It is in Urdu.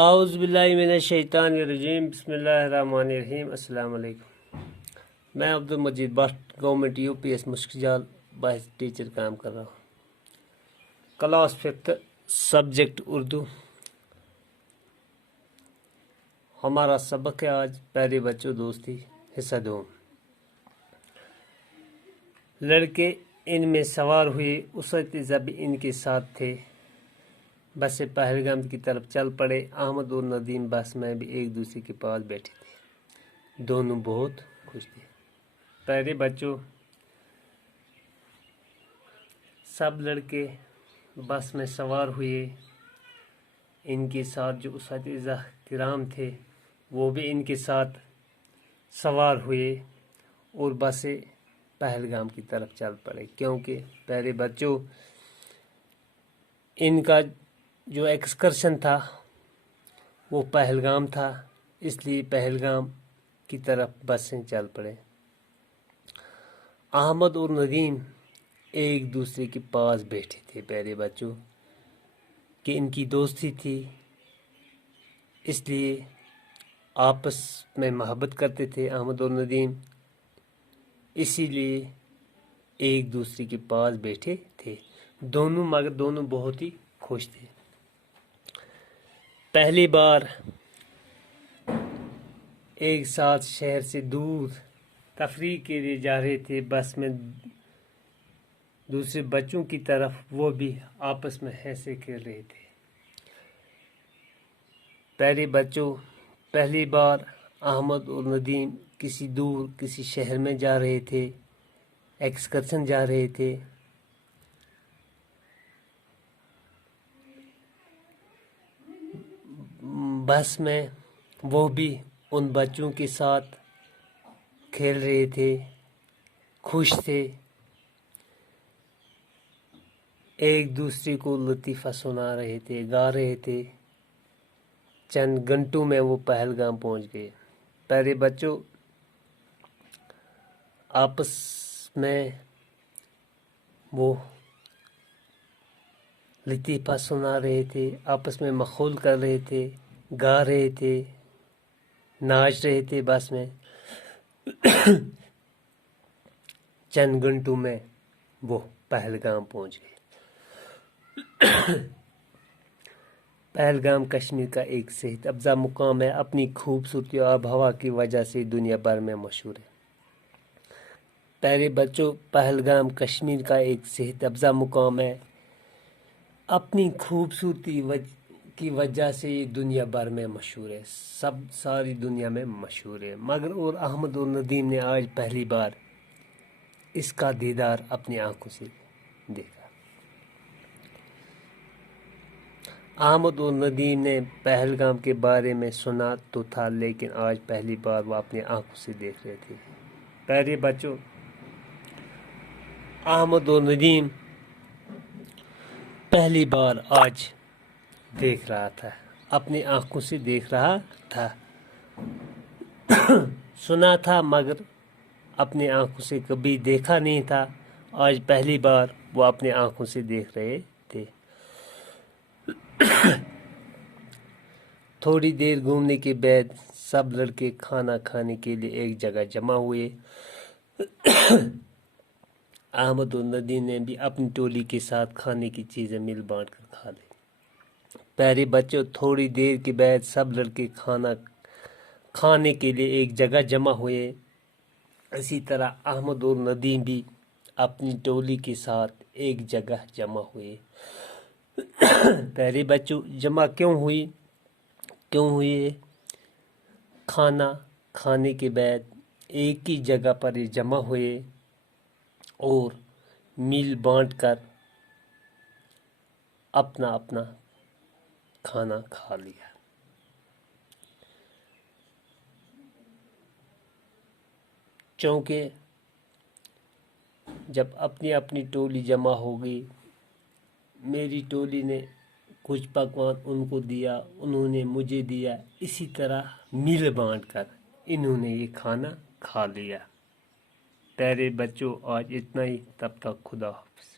اعوذ باللہ من الشیطان الرجیم، بسم اللہ الرحمن الرحیم۔ السلام علیکم۔ میں Abdul Majeed but government UPS مشکجال باعث ٹیچر کام کر رہا ہوں۔ Class 5 subject Urdu. ہمارا سبق ہے آج پیارے بچوں دوستی حصہ 2۔ لڑکے ان میں سوار ہوئے، اساتذہ بھی ان کے ساتھ تھے۔ بس پہلگام کی طرف چل پڑے۔ احمد اور ندیم بس میں بھی ایک دوسرے کے پاس بیٹھے تھے۔ دونوں بہت خوش تھے۔ پیارے بچوں، سب لڑکے بس میں سوار ہوئے۔ ان کے ساتھ جو اساتذہ کرام تھے وہ بھی ان کے ساتھ سوار ہوئے اور بس پہلگام کی طرف چل پڑے، کیونکہ پیارے بچوں ان کا جو ایکسکرشن تھا وہ پہلگام تھا، اس لیے پہلگام کی طرف بسیں چل پڑے۔ احمد اور ندیم ایک دوسرے کے پاس بیٹھے تھے پیارے بچوں، کہ ان کی دوستی تھی، اس لیے آپس میں محبت کرتے تھے احمد اور ندیم، اسی لیے ایک دوسرے کے پاس بیٹھے تھے دونوں، مگر دونوں بہت ہی خوش تھے۔ پہلی بار ایک ساتھ شہر سے دور تفریح کے لیے جا رہے تھے بس میں، دوسرے بچوں کی طرف وہ بھی آپس میں ہنسے کھیل رہے تھے۔ پیارے بچوں، پہلی بار احمد اور ندیم کسی شہر میں جا رہے تھے، ایکسکرشن جا رہے تھے۔ بس میں وہ بھی ان بچوں کے ساتھ کھیل رہے تھے، خوش تھے، ایک دوسرے کو لطیفہ سنا رہے تھے، گا رہے تھے۔ چند گھنٹوں میں وہ پہلگام پہنچ گئے۔ پیارے بچوں، آپس میں وہ لطیفہ سنا رہے تھے، آپس میں مخول کر رہے تھے، گا رہے تھے، ناچ رہے تھے بس میں۔ چند گھنٹوں میں وہ پہلگام پہنچ گئے۔ پہلگام کشمیر کا ایک صحت افزا مقام ہے، اپنی خوبصورتی اور آب و ہوا کی وجہ سے دنیا بھر میں مشہور ہے۔ پیارے بچوں، پہلگام کشمیر کا ایک صحت افزا مقام ہے، اپنی خوبصورتی کی وجہ سے یہ دنیا بھر میں مشہور ہے، ساری دنیا میں مشہور ہے۔ مگر اور احمد اور ندیم نے آج پہلی بار اس کا دیدار اپنی آنکھوں سے دیکھا۔ احمد اور ندیم نے پہلگام کے بارے میں سنا تو تھا، لیکن آج پہلی بار وہ اپنی آنکھوں سے دیکھ رہے تھے۔ پیارے بچوں، احمد اور ندیم پہلی بار آج دیکھ رہا تھا، اپنی آنکھوں سے دیکھ رہا تھا۔ سنا تھا مگر اپنی آنکھوں سے کبھی دیکھا نہیں تھا، آج پہلی بار وہ اپنی آنکھوں سے دیکھ رہے تھے۔ تھوڑی دیر گھومنے کے بعد سب لڑکے کھانا کھانے کے لیے ایک جگہ جمع ہوئے۔ احمد اور ندیم نے بھی اپنی ٹولی کے ساتھ کھانے کی چیزیں مل بانٹ کر کھا لی۔ پیارے بچوں، تھوڑی دیر کے بعد سب لڑکے کھانا کھانے کے لیے ایک جگہ جمع ہوئے۔ اسی طرح احمد اور ندیم بھی اپنی ٹولی کے ساتھ ایک جگہ جمع ہوئے۔ پیارے بچوں، جمع کیوں ہوئے؟ کھانا کھانے کے بعد ایک ہی جگہ پر یہ جمع ہوئے اور مل بانٹ کر اپنا کھانا کھا لیا۔ چونکہ جب اپنی ٹولی جمع ہوگی، میری ٹولی نے کچھ پکوان ان کو دیا، انہوں نے مجھے دیا، اسی طرح مل بانٹ کر انہوں نے یہ کھانا کھا لیا۔ پیارے بچوں، آج اتنا ہی، تب تک خدا حافظ۔